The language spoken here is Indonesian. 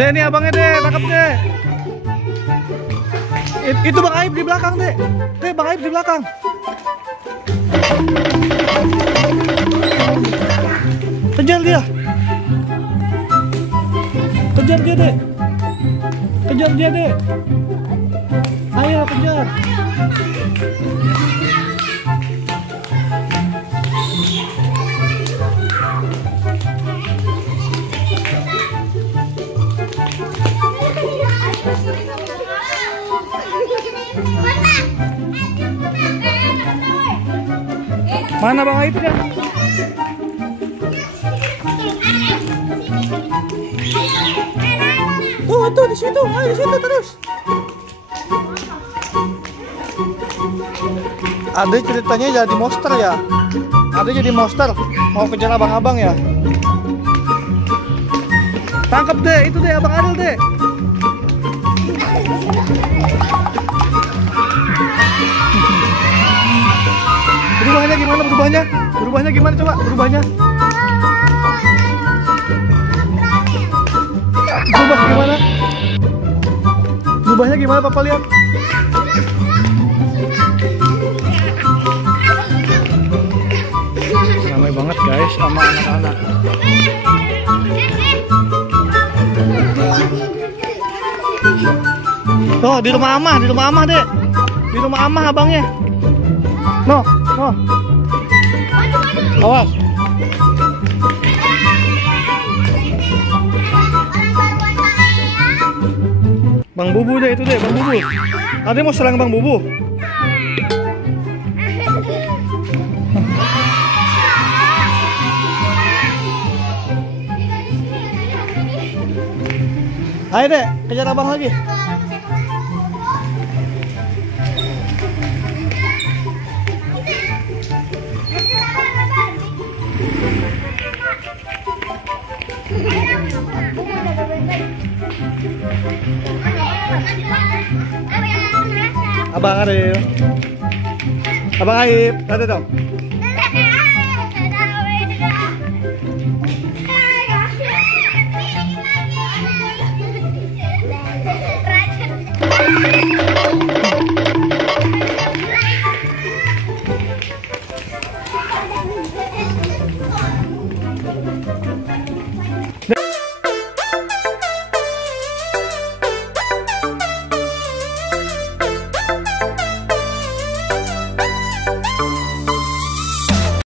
Dek, nih abangnya deh, tangkap deh. Itu Bang Aib di belakang deh. Dek, Bang Aib di belakang. Kejar dia. Kejar dia deh. Kejar dia deh. Ayo kejar. Mana Bang Aibnya? Tuh di situ, ayo di situ terus. Ada ceritanya jadi monster ya? Ada jadi monster, mau kejar abang-abang ya? Tangkap deh, itu deh Abang Adel deh. Berubahnya gimana? Berubahnya gimana coba? Berubah gimana? Berubahnya gimana Papa lihat? Ramai banget guys sama anak-anak. Tuh di rumah Amah deh. Di rumah Amah abangnya. No. Awas. Bang Bubu deh itu deh, Bang Bubu. Ada mau serang Bang Bubu. Ayo deh, kejar abang lagi. Abang Arif, Abang Aib, ada dong.